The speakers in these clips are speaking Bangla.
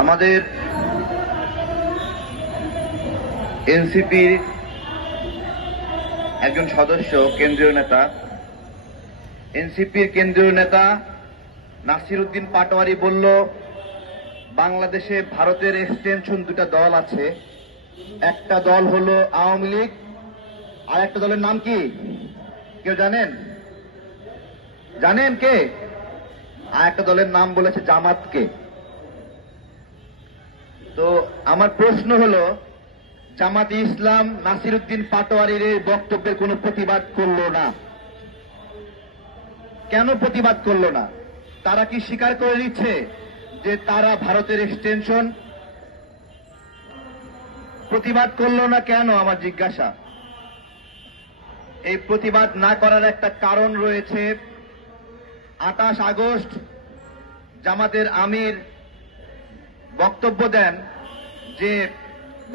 আমাদের এনসিপির একজন সদস্য, কেন্দ্রীয় নেতা, এনসিপির কেন্দ্রীয় নেতা নাসির উদ্দিন পাটোয়ারি বলল, বাংলাদেশে ভারতের এক্সটেনশন দুটা দল আছে, একটা দল হলো আওয়ামী লীগ, আর একটা দলের নাম কি কেউ জানেন? জানেন কে? আর একটা দলের নাম বলেছে জামাতকে। তো আমার প্রশ্ন হলো, জামাতে ইসলাম নাসির উদ্দিন পাটোয়ারির এই বক্তব্যের কোনো প্রতিবাদ করল না, কেন প্রতিবাদ করল না? তারা কি স্বীকার করে নিচ্ছে যে তারা ভারতের এক্সটেনশন? প্রতিবাদ করল না কেন আমার জিজ্ঞাসা। এই প্রতিবাদ না করার একটা কারণ রয়েছে। 28 আগস্ট জামাতের আমির বক্তব্য দেন যে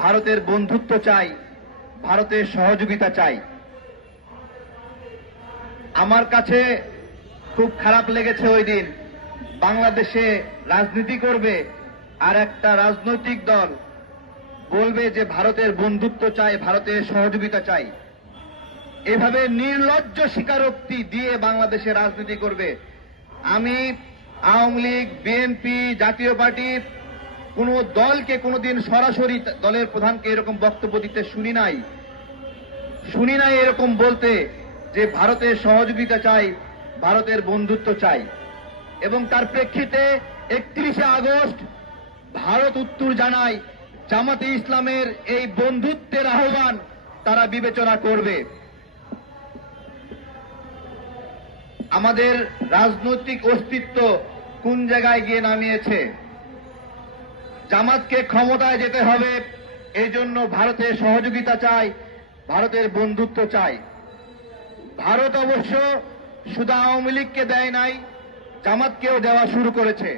ভারতের বন্ধুত্ব চাই, ভারতের সহযোগিতা চাই। আমার কাছে খুব খারাপ লেগেছে ওই দিন, বাংলাদেশে রাজনীতি করবে আর একটা রাজনৈতিক দল বলবে যে ভারতের বন্ধুত্ব চাই, ভারতের সহযোগিতা চাই। এভাবে নির্লজ্জ স্বীকারোক্তি দিয়ে বাংলাদেশে রাজনীতি করবে। আমি আওয়ামী লীগ, বিএনপি, জাতীয় পার্টি কোন দলকে কোনদিন সরাসরি দলের প্রধানকে এরকম বক্তব্য দিতে শুনি নাই এরকম বলতে যে ভারতের সহযোগিতা চাই, ভারতের বন্ধুত্ব চাই। এবং তার প্রেক্ষিতে 31শে আগস্ট ভারত উত্তর জানায় জামাতে ইসলামের এই বন্ধুত্বের আহ্বান তারা বিবেচনা করবে। আমাদের রাজনৈতিক অস্তিত্ব কোন জায়গায় গিয়ে নামিয়েছে? জামাতকে ক্ষমতায় যেতে হবে, এই জন্য ভারতের সহযোগিতা চাই, ভারতের বন্ধুত্ব চাই। ভারত অবশ্য শুধু আওয়ামী লীগকে দেয় নাই, জামাতকেও দেওয়া শুরু করেছে।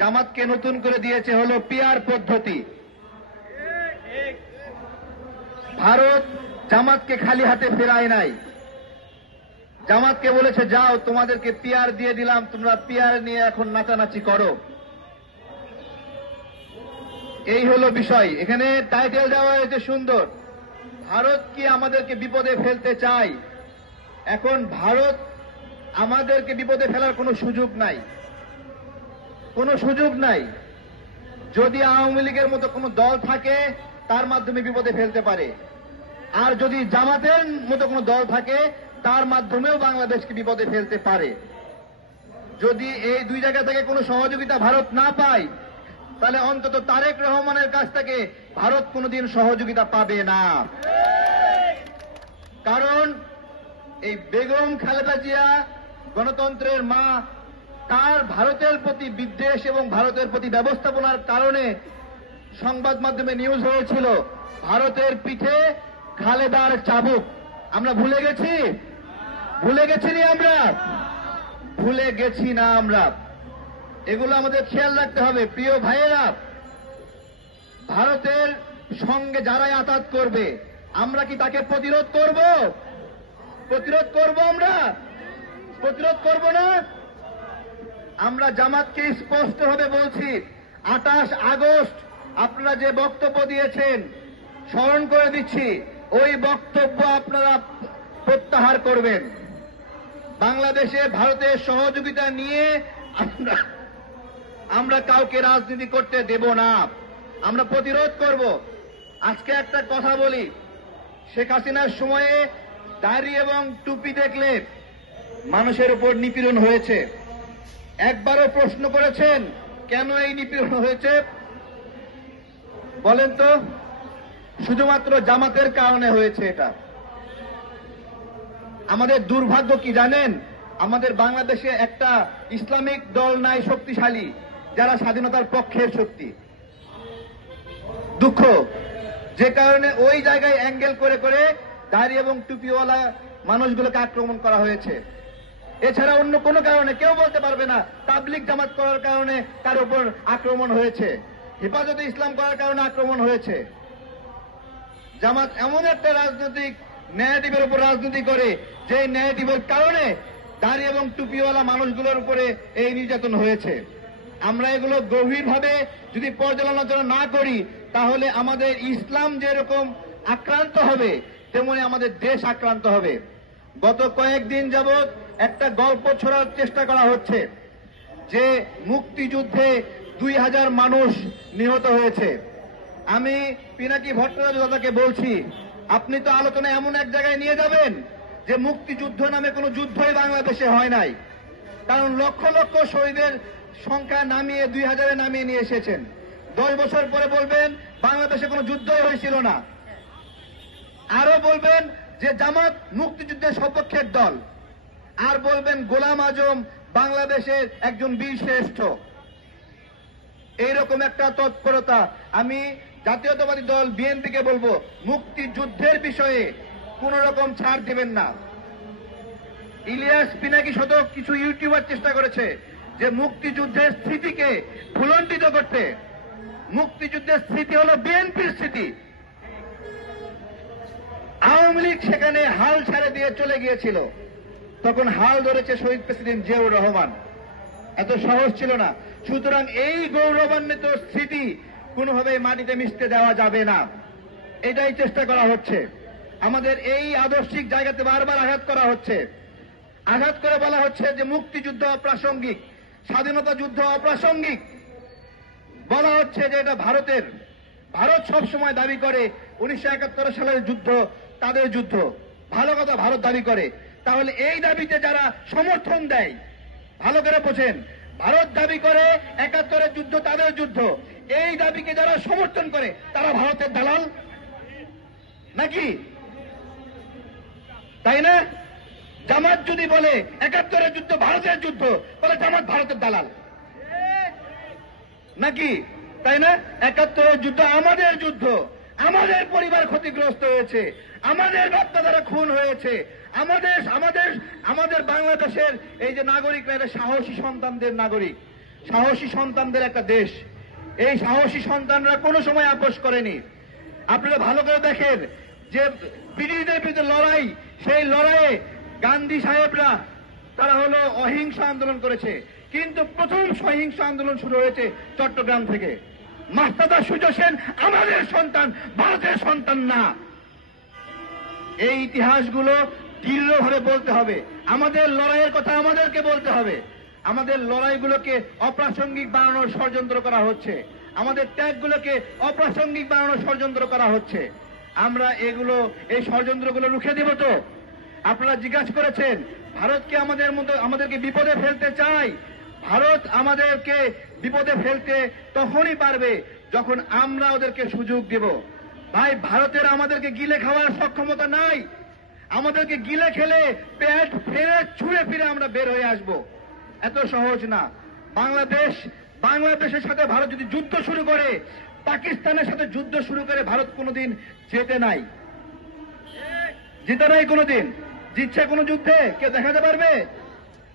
জামাতকে নতুন করে দিয়েছে হলো পিআর পদ্ধতি। ভারত জামাতকে খালি হাতে ফেরায় নাই। জামাতকে বলেছে, যাও তোমাদেরকে পিআর দিয়ে দিলাম, তোমরা পিআর নিয়ে এখন নাচানাচি করো। এই হলো বিষয়। এখানে টাইটেল দেওয়া হয়েছে সুন্দর, ভারত কি আমাদেরকে বিপদে ফেলতে চায়? এখন ভারত আমাদেরকে বিপদে ফেলার কোনো সুযোগ নাই, কোনো সুযোগ নাই। যদি আওয়ামী লীগের মতো কোনো দল থাকে তার মাধ্যমে বিপদে ফেলতে পারে, আর যদি জামাতের মতো কোনো দল থাকে তার মাধ্যমেও বাংলাদেশকে বিপদে ফেলতে পারে। যদি এই দুই জায়গা থেকে কোনো সহযোগিতা ভারত না পায়, তাহলে অন্তত তারেক রহমানের কাছ থেকে ভারত কোনোদিন সহযোগিতা পাবে না। কারণ এই বেগম খালেদা জিয়া গণতন্ত্রের মা, তার ভারতের প্রতি বিদ্বেষ এবং ভারতের প্রতি ব্যবস্থাপনার কারণে সংবাদ মাধ্যমে নিউজ হয়েছিল ভারতের পিঠে খালেদার চাবুক। আমরা ভুলে গেছি? ভুলে গেছি না আমরা? ভুলে গেছি না আমরা। এগুলো আমাদের খেয়াল রাখতে হবে। প্রিয় ভাইয়েরা, ভারতের সঙ্গে যারাই আঘাত করবে আমরা কি তাকে প্রতিরোধ করব? প্রতিরোধ করব? আমরা প্রতিরোধ করব না? আমরা জামাতকে স্পষ্টভাবে বলছি, 28 আগস্ট আপনারা যে বক্তব্য দিয়েছেন, স্মরণ করে দিচ্ছি, ওই বক্তব্য আপনারা প্রত্যাহার করবেন। বাংলাদেশে ভারতের সহযোগিতা নিয়ে আমরা কাউকে রাজনীতি করতে দেব না, আমরা প্রতিরোধ করব। আজকে একটা কথা বলি, শেখ হাসিনার সময়ে দাড়ি এবং টুপি দেখলে মানুষের উপর নিপীড়ন হয়েছে। একবারও প্রশ্ন করেছেন কেন এই নিপীড়ন হয়েছে? বলেন তো। শুধুমাত্র জামাতের কারণে হয়েছে এটা। আমাদের দুর্ভাগ্য কি জানেন? আমাদের বাংলাদেশে একটা ইসলামিক দল নাই শক্তিশালী, যারা স্বাধীনতার পক্ষের শক্তি। দুঃখ, যে কারণে ওই জায়গায় অ্যাঙ্গেল করে করে দাড়ি এবং টুপিওয়ালা মানুষগুলোকে আক্রমণ করা হয়েছে। এছাড়া অন্য কোনো কারণে কেউ বলতে পারবে না তাবলিগ জামাত করার কারণে তার উপর আক্রমণ হয়েছে, হেফাজতে ইসলাম করার কারণে আক্রমণ হয়েছে। জামাত এমন একটা রাজনৈতিক ন্যারেটিভের উপর রাজনীতি করে, যে ন্যারেটিভের কারণে দাড়ি এবং টুপিওয়ালা মানুষগুলোর উপরে এই নির্যাতন হয়েছে। আমরা এগুলো গভীরভাবে যদি পর্যালোচনা না করি তাহলে আমাদের ইসলাম যেরকম আক্রান্ত হবে তেমনি আমাদের দেশ আক্রান্ত হবে। গত কয়েকদিন যাবৎ একটা গল্প ছড়ার চেষ্টা করা হচ্ছে যে মুক্তিযুদ্ধে 2000 মানুষ নিহত হয়েছে। আমি পিনাকি ভট্টাচার্য দাদাকে বলছি, আপনি তো আলোচনা এমন এক জায়গায় নিয়ে যাবেন যে মুক্তিযুদ্ধ নামে কোনো যুদ্ধই বাংলাদেশে হয় নাই, কারণ লক্ষ লক্ষ শহীদের সংখ্যা নামিয়ে 2000-এ নামিয়ে নিয়ে এসেছেন। 10 বছর পরে বলবেন বাংলাদেশে কোনো যুদ্ধই হয়েছিল না। আরো বলবেন যে জামাত মুক্তিযুদ্ধের সপক্ষের দল, আর বলবেন গোলাম আজম বাংলাদেশের একজন বীর শ্রেষ্ঠ। এইরকম একটা তৎপরতা। আমি জাতীয়তাবাদী দল বিএনপিকে বলবো, মুক্তিযুদ্ধের বিষয়ে কোন রকম ছাড় দেবেন না। ইলিয়াস পিনাকি সহ কিছু ইউটিউবার চেষ্টা করেছে যে মুক্তিযুদ্ধের স্মৃতিকে ভুলণ্ঠিত করতে। মুক্তিযুদ্ধের স্মৃতি হল বিএনপির স্মৃতি। আওয়ামী লীগ সেখানে হাল ছেড়ে দিয়ে চলে গিয়েছিল, তখন হাল ধরেছে শহীদ প্রেসিডেন্ট জিয়াউর রহমান। এত সহজ ছিল না। সুতরাং এই গৌরবান্বিত স্মৃতি কোনোভাবেই মাটিতে মিশতে দেওয়া যাবে না, এটাই চেষ্টা করা হচ্ছে। আমাদের এই আদর্শিক জায়গাতে বারবার আঘাত করা হচ্ছে। আঘাত করে বলা হচ্ছে যে মুক্তিযুদ্ধ অপ্রাসঙ্গিক, স্বাধীনতা যুদ্ধ অপ্রাসঙ্গিক। বলা হচ্ছে যে এটা ভারতের। ভারত সবসময় দাবি করে 1971 সালের যুদ্ধ তাদের যুদ্ধ। ভালো কথা, ভারত দাবি করে। তাহলে এই দাবিতে যারা সমর্থন দেয়, ভালো করে বোঝেন, ভারত দাবি করে 71-এর যুদ্ধ তাদের যুদ্ধ। এই দাবিকে যারা সমর্থন করে তারা ভারতের দালাল নাকি? তাই না? জামাত যদি বলে 71-এর যুদ্ধ ভারতের যুদ্ধ, তাহলে জামাত ভারতের দালাল নাকি? তাই না? 71-এর যুদ্ধ আমাদের যুদ্ধ, আমাদের পরিবার ক্ষতিগ্রস্ত হয়েছে, আমাদের বাপ-দাদারা খুন হয়েছে, আমাদের বাংলাদেশের এই যে নাগরিকরা, এটা সাহসী সন্তানদের নাগরিক, সাহসী সন্তানদের একটা দেশ। এই সাহসী সন্তানরা কোনো সময় আপোষ করেনি। আপনারা ভালো করে দেখেন যে ব্রিটিশদের বিরুদ্ধে লড়াই, সেই লড়াইয়ে গান্ধী সাহেবরা তারা হলো অহিংসা আন্দোলন করেছে, কিন্তু প্রথম সহিংস আন্দোলন শুরু হয়েছে চট্টগ্রাম থেকে। মাস্টারদা সূর্য সেন আমাদের সন্তান, ভারতের সন্তান না। এই ইতিহাসগুলো দৃঢ়ভাবে বলতে হবে। আমাদের লড়াইয়ের কথা আমাদেরকে বলতে হবে। আমাদের লড়াইগুলোকে অপ্রাসঙ্গিক বানানোর ষড়যন্ত্র করা হচ্ছে, আমাদের ত্যাগগুলোকে অপ্রাসঙ্গিক বানানোর ষড়যন্ত্র করা হচ্ছে। আমরা এই ষড়যন্ত্রগুলো রুখে দেব তো? আপনারা জিজ্ঞাসা করেছেন ভারতকে আমাদেরকে বিপদে ফেলতে চায়। ভারত আমাদেরকে বিপদে ফেলতে তখনই পারবে যখন আমরা ওদেরকে সুযোগ দেব। ভাই, ভারতের আমাদেরকে গিলে খাওয়ার সক্ষমতা নাই। আমাদেরকে গিলে খেলে পেট ফেরে ছুঁড়ে ফিরে আমরা বের হয়ে আসব, এত সহজ না। বাংলাদেশের সাথে ভারত যদি যুদ্ধ শুরু করে, পাকিস্তানের সাথে যুদ্ধ শুরু করে, ভারত কোনোদিন জিতে নাই কোনোদিন। জিতছে কোন যুদ্ধে কেউ দেখাতে পারবে?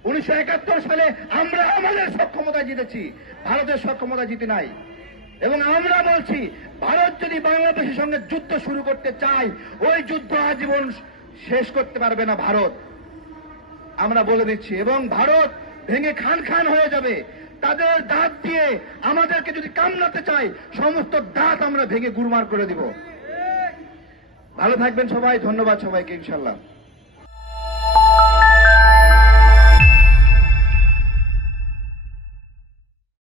1971 সালে আমরা আমাদের সক্ষমতা জিতেছি, ভারতের সক্ষমতা জিতে নাই। এবং আমরা বলছি, ভারত যদি বাংলাদেশের সঙ্গে যুদ্ধ শুরু করতে চায়, ওই যুদ্ধ আজীবন শেষ করতে পারবে না ভারত, আমরা বলে দিচ্ছি। এবং ভারত ভেঙে খান খান হয়ে যাবে। তাদের দাঁত দিয়ে আমাদেরকে যদি কামড়াতে চায়, সমস্ত দাঁত আমরা ভেঙে গুরমার করে দিব। ভালো থাকবেন সবাই। ধন্যবাদ সবাইকে। ইনশাআল্লাহ।